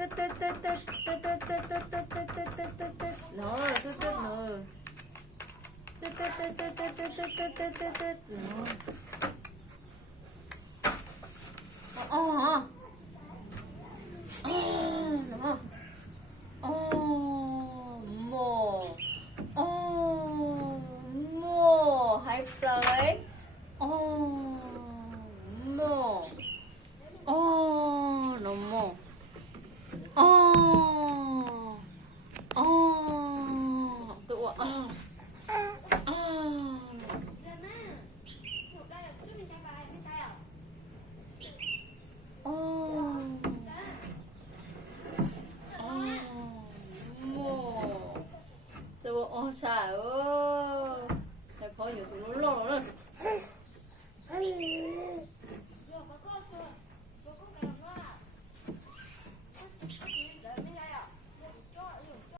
Nó nó hãy play mo no mo tự trời ơi, thầy phơi nhiều tụi nó lo rồi.